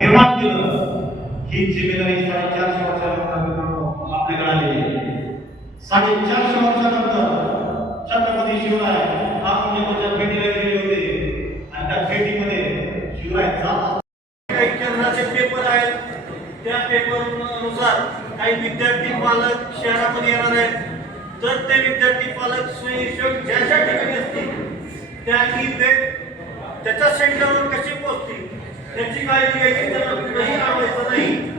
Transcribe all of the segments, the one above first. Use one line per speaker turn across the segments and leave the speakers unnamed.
निर्माण केलं ही जिम्मेदारी साडेचारशे वर्षानंतर आपल्याकडे आलेली आहे साडेचारशे वर्षानंतर छत्रपती शिवराय आत्मनिर्भरच्या भेटीला गेले होते. आणि त्या भेटीमध्ये शिवराय काही चरणाचे पेपर आहेत. त्या पेपरनुसार काही विद्यार्थी पालक शहरामध्ये येणार आहेत. जर ते विद्यार्थी पालक स्वयंसेवक ज्या ज्या ठिकाणी असतील त्या ते त्याच्या सेंटरवर कशी पोहोचतील त्याची काळजी घ्यायची त्यांना कुठेही लावायचं नाही.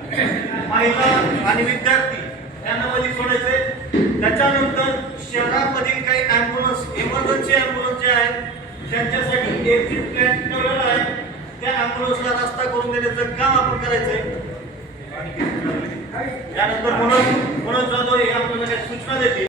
महिला आणि विद्यार्थी यांना मध्ये सोडायचे त्याच्यानंतर शहरामधील काही ॲम्ब्युलन्स इमर्जन्सी ॲम्ब्युलन्स जे आहेत त्यांच्यासाठी एक्झिट प्लॅन ठेवलेला आहे त्या ॲम्ब्युलन्सला रस्ता करून देण्याचं काम आपण करायचंय. त्यानंतर मनोज मनोज जाधव हे आपल्याला काही सूचना देतील.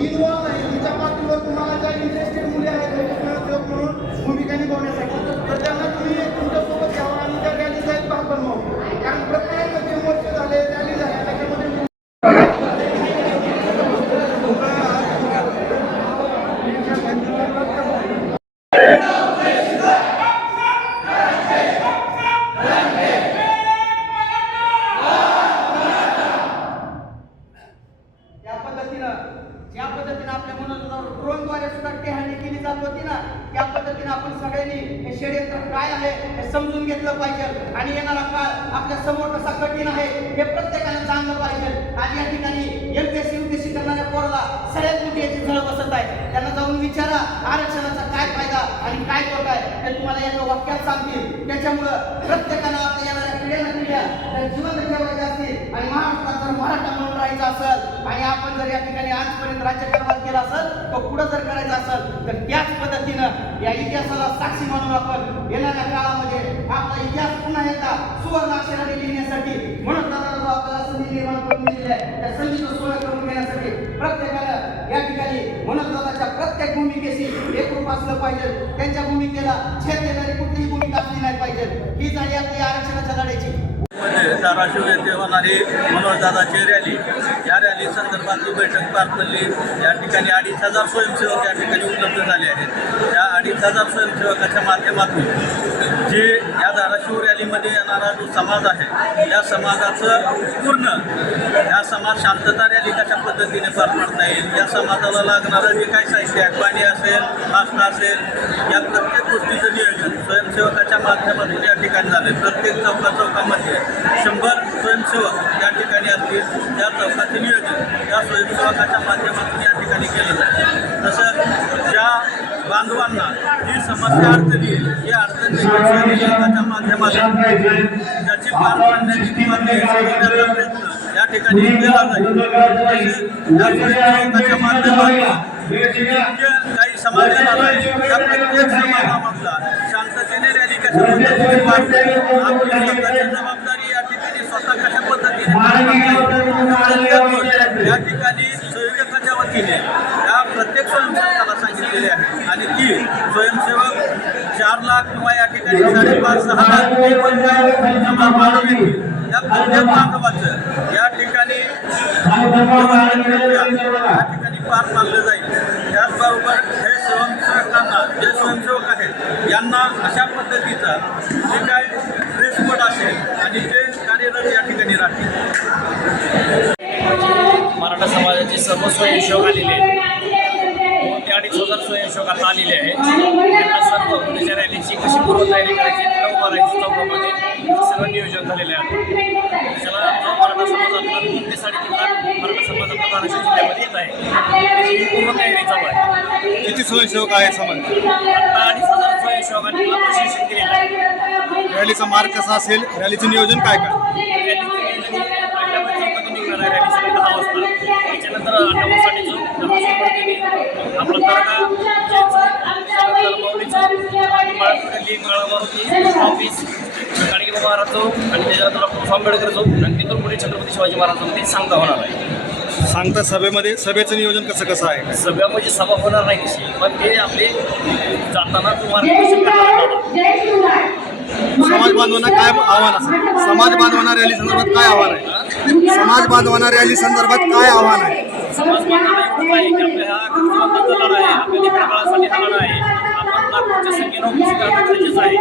you the one? आपल्या मनोरंजनावर ड्रोनद्वारे सुद्धा टेहाणी केली जात होती ना त्या पद्धतीने आपण सगळ्यांनी हे षडयंत्र काय आहे हे समजून घेतलं पाहिजे. आणि येणारा काळ आपल्यासमोर कसा कठीण आहे हे प्रत्येकाने जाणलं पाहिजे. आणि या ठिकाणी एमपीएससी युपीएससी करणाऱ्या पोराला सगळ्यात मोठी याची झळ बसत आहे. त्यांना जाऊन विचारा आरक्षणाचा काय फायदा आणि काय तोटा आहे हे तुम्हाला एका वाक्यात सांगतील. त्याच्यामुळं प्रत्येकानं आपल्या येणाऱ्या पिढ्यानं पिढ्या जीवन आणि महाराष्ट्रात जर मराठा म्हणून राहायचं असेल आणि आपण जर या ठिकाणी आजपर्यंत राज्यकारभार केला असेल तो पुढे जर करायचा असेल तर त्याच पद्धतीनं या इतिहासाला साक्षी म्हणून आपण येणाऱ्या काळामध्ये आपला इतिहास पुन्हा एकदा सुवर्ण अक्षराने लिहिण्यासाठी म्हणून दादा आपल्याला संधी निर्माण करून दिलेली आहे. त्या संधीचं सोय करून घेण्यासाठी प्रत्येकाला या ठिकाणी म्हणून दादाच्या प्रत्येक भूमिकेशी एकरूप असलं पाहिजे. त्यांच्या भूमिकेला छेद देणारी कुठलीही भूमिका असली नाही पाहिजे. ही झाली आपली आरक्षणाच्या
लढ्याची धाराशिव येथे होणारी मनोजदादाची रॅली. या रॅली संदर्भातली बैठक पार पडली या ठिकाणी अडीच हजार स्वयंसेवक या ठिकाणी उपलब्ध झाले आहेत. या अडीच हजार स्वयंसेवकाच्या माध्यमातून जे धाराशिव रॅलीमध्ये येणारा जो समाज आहे या समाजाचं पूर्ण या समाज शांतता रॅली कशा पद्धतीने पार पाडता येईल या समाजाला लागणारं जे काही साहित्य आहे पाणी असेल नाश्ता असेल या प्रत्येक गोष्टीचं नियोजन स्वयंसेवकाच्या माध्यमातून या ठिकाणी झाले प्रत्येक चौका चौकामध्ये शंभर स्वयंसेवक या ठिकाणी असतील या चौकाचे नियोजन या स्वयंसेवकाच्या माध्यमातून या ठिकाणी केलं जाईल तसं बांधवांना जी समस्या अडचणी ही अडचण माध्यमातून त्याची पार पाडण्याची किंवा प्रयत्न या ठिकाणी केला जाईल. या माध्यमातून काही समाज येणार आहे त्या प्रत्येक समाजामधला शांततेने रॅली कशा पद्धतीने आपली स्वतःची जबाबदारी या ठिकाणी स्वतः कशा पद्धतीने या ठिकाणी संयोजकाच्या वतीने या प्रत्येक स्वयंसेवकाला सांगितलेले आहे. की स्वयंसेवक चार लाख किंवा या ठिकाणी साडेपाच सहा लाख जे पण जमा येतील बांधवाचं या ठिकाणी या ठिकाणी पार मानलं जाईल. त्याचबरोबर हे स्वयंसेवकांना जे स्वयंसेवक आहेत यांना अशा पद्धतीचा जे काय ड्रेस कोड असेल आणि ते कार्यरत या ठिकाणी राहतील.
मराठा समाजाचे सर्व स्वयंसेवक आलेले आहेत. अडीच हजार स्वयंसेवक आता आलेले आहेत त्यांना सर्व पुण्याच्या रॅलीची कशी पूर्वतयारी करायची कुठं उभं राहायची चौकामध्ये. सगळं नियोजन झालेलं आहे. त्याला जो मराठा समाज आपला तीन ते साडेतीन लाख मराठा समाज आपला धाराशिव जिल्ह्यामध्ये येत आहे. त्याची ही पूर्वतयारी चालू आहे.
किती स्वयंसेवक आहेत समाज?
आता अडीच हजार स्वयंसेवकांनी मला प्रशिक्षण दिलेलं आहे.
रॅलीचा मार्ग कसा असेल? रॅलीचं नियोजन काय काय?
अण्णाभाऊसाठी जो आपला तारका माळामारुती ऑफिस गाडगे महाराज चौक आणि त्याच्यानंतर डॉक्टर आंबेडकर चौक आणि तिथून पुढे छत्रपती शिवाजी सांगता होणार आहे
सांगता सभेमध्ये सभेचं नियोजन कसं कसं आहे?
सभा म्हणजे सभा होणार नाही कशी पण ते आपले जाताना तुम्हाला.
समाज बांधवांना काय आव्हान असेल? समाज बांधवांना रॅली संदर्भात काय आव्हान आहे? समाज बांधवांना रॅली संदर्भात काय आव्हान आहे?
समाज बांधवांना एवढंच आहे की आपल्या ह्या कर्तव्याचा लढा आहे आपल्या लेकराबाळासाठी हा लढा आहे आपण नागपूरच्या संख्येनं उपस्थित गरजेचं आहे.